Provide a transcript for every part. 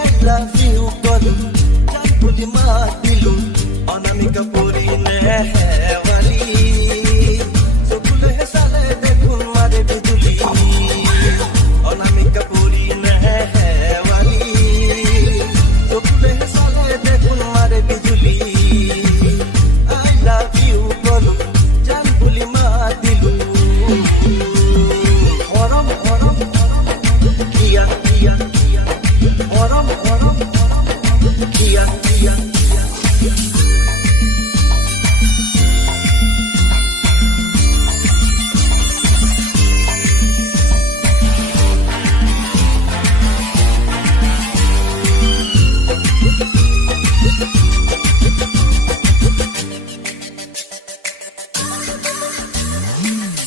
I love you কলো জান বুলি মাতিলো অনামিকা পৰি নেহেৱালি চকুলে চালে দেখোন মাৰে বিজুলি অনামিকা পৰি নেহেৱালি চকুলে চালে দেখোন মাৰে বিজুলি I love you কলো জান বুলি মাতিলো মৰম মৰম কিয়া কিয়া মৰম মৰম কিয়া কিয়া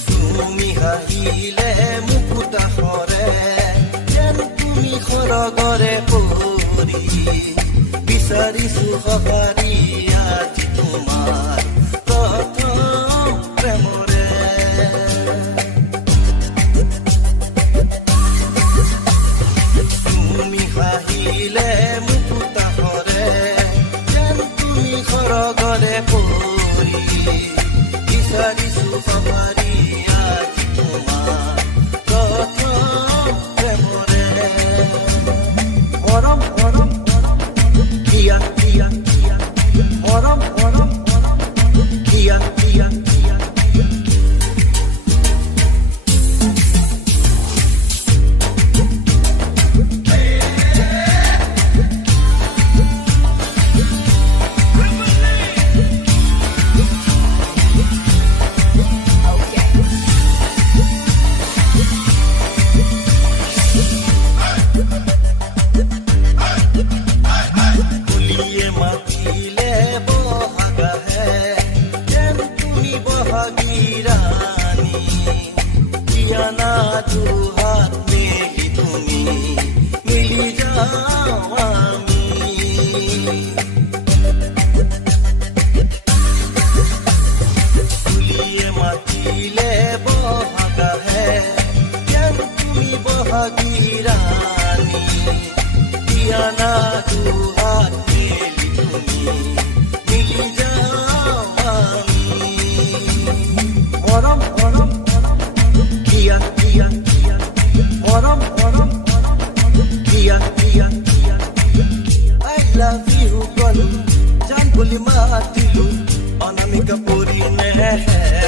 তুমি হাঁহিলে মুকুতা সৰে যেন তুমি সৰগৰে পৰি বিচাৰিছো সহাৰি আজি তোমাৰ প্ৰথম প্ৰেমৰে তুমি হাঁহিলে মুকুতা সৰে যেন তুমি সৰগৰে পৰি বিচাৰিছো সহাৰি আজি তোমাৰ প্ৰথম প্ৰেমৰে মৰম মৰম কিয়া কিয়া মৰম মৰম কিয়া কিয়া কুলিয়ে মাতিলে বহাগা হে যেন তুমি বহাগী ৰাণী কিয়ানা দুহাত মেলি তুমি মিলি যাও আমি কুলিয়ে মাতিলে বহাগা হে যেন তুমি বহাগী ৰাণী কিয়ানা দুহাত মেলি তুমি মিলি যাও আমি মৰম মৰম কিয়া কিয়া মৰম মৰম কিয়া কিয়া I love you কলো জান বুলি মাতিলো অনামিকা পৰি নেহে